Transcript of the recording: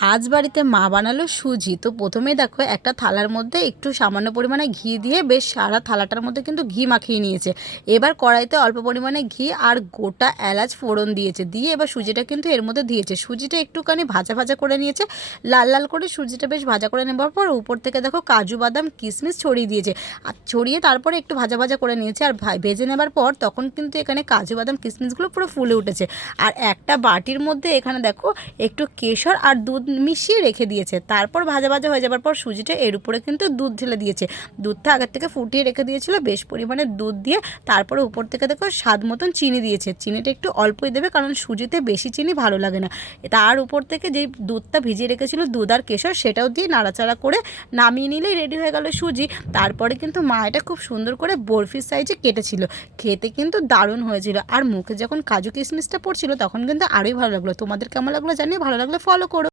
আজ বাড়িতে মা বানালো সুজি। তো প্রথমেই দেখো একটা থালার মধ্যে একটু সামান্য পরিমাণে ঘি দিয়ে বেশ সারা থালাটার মধ্যে কিন্তু ঘি মাখিয়ে নিয়েছে। এবার কড়াইতে অল্প পরিমাণে ঘি আর গোটা এলাচ ফোড়ন দিয়েছে, দিয়ে এবার সুজিটা কিন্তু এর মধ্যে দিয়েছে। সুজিটা একটুখানি ভাজা ভাজা করে নিয়েছে, লাল লাল করে সুজিটা বেশ ভাজা করে নেবার পর উপর থেকে দেখো কাজু বাদাম কিশমিশ ছড়িয়ে দিয়েছে। আর ছড়িয়ে তারপরে একটু ভাজা ভাজা করে নিয়েছে আর ভেজে নেবার পর তখন কিন্তু এখানে কাজু বাদাম কিশমিশগুলো পুরো ফুলে উঠেছে। আর একটা বাটির মধ্যে এখানে দেখো একটু কেশর আর দুধ মিশিয়ে রেখে দিয়েছে। তারপর ভাজা ভাজা হয়ে যাবার পর সুজিটা এর উপরে কিন্তু দুধ ঢেলে দিয়েছে। দুধটা আগের থেকে ফুটিয়ে রেখে দিয়েছিল, বেশ পরিমাণে দুধ দিয়ে তারপরে উপর থেকে দেখো স্বাদ মতন চিনি দিয়েছে। চিনিটা একটু অল্পই দেবে, কারণ সুজিতে বেশি চিনি ভালো লাগে না। তার উপর থেকে যেই দুধটা ভিজিয়ে রেখেছিল দুধ আর কেশর, সেটাও দিয়ে নাড়াচাড়া করে নামিয়ে নিলেই রেডি হয়ে গেল সুজি। তারপরে কিন্তু মা এটা খুব সুন্দর করে বরফির সাইজে কেটেছিল, খেতে কিন্তু দারুণ হয়েছিল। আর মুখে যখন কাজু কিশমিশটা পড়ছিল তখন কিন্তু আরোই ভালো লাগলো। তোমাদের কেমন লাগলো জানিয়ে, ভালো লাগলে ফলো করো।